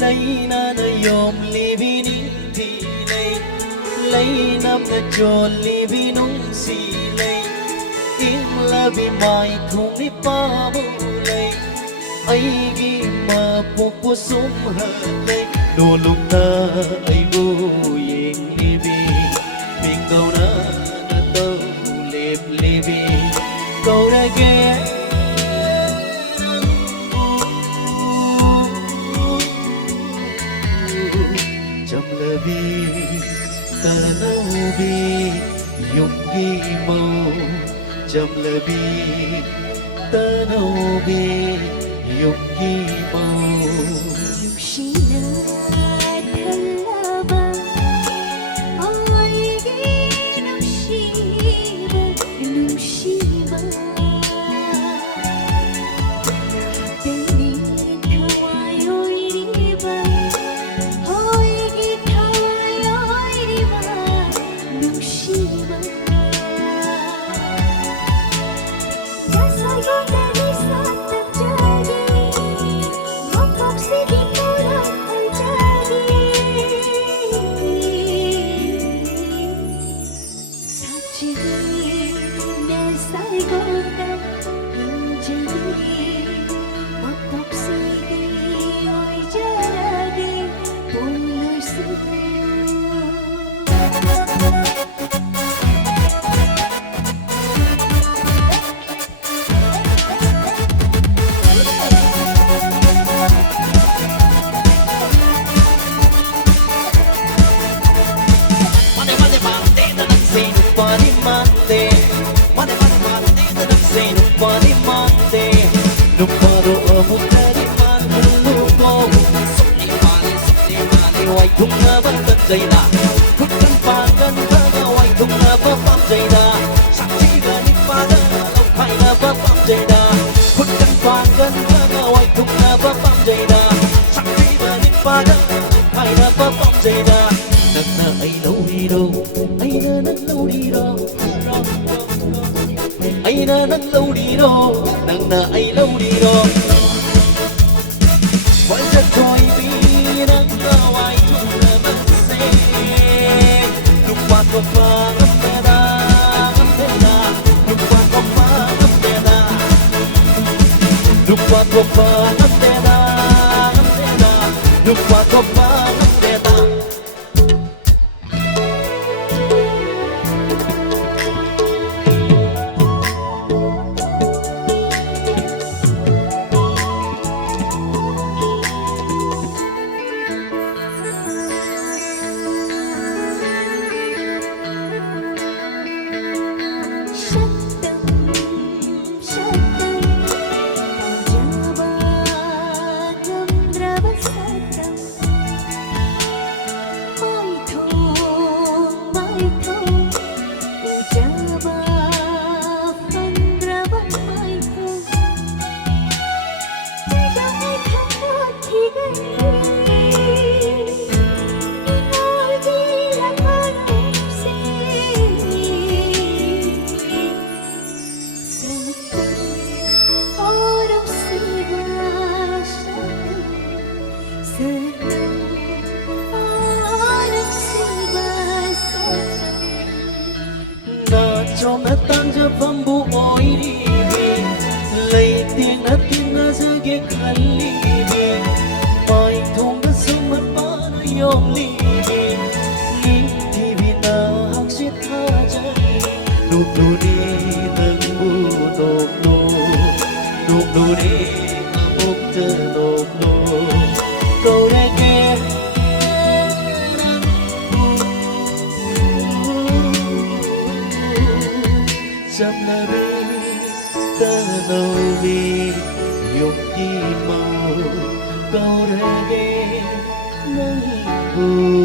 lấy na na yom li vi ni thì lấy nam na chôn li vi nung si lấy im la vi mai thung ni pa bu lấy ai gi ma pu pu sum ha lấy đồ lung ta ai bu yeng li vi mình câu na na tâu lep li vi câu ra ghé bi ta nâu bi dùng ghi màu chậm là bi ta nâu bi dùng ghi màu Zayda, kutan pagan baga wai tunga bapam Zayda, sakti gani pada lokai na bapam Zayda, kutan pagan baga wai tunga bapam Zayda, sakti gani pada lokai na bapam Zayda, nagna ay lawiro, ay na naglawiro, ay na naglawiro, nagna ay lawiro, wal sa toy bi nagna wai tunga cho mẹ tan cho phong bu oi đi về lấy tiếng nó giữa ghé khăn đi về mai thùng nó sớm mất ba nó yom đi về nghĩ thì vì nào học sẽ tha chân nụ nụ đi nâng bu nụ nụ đi bốc tơ nụ câu đây kia chăm là bên ta nâu bi dùng chi màu câu ra ghé nơi buồn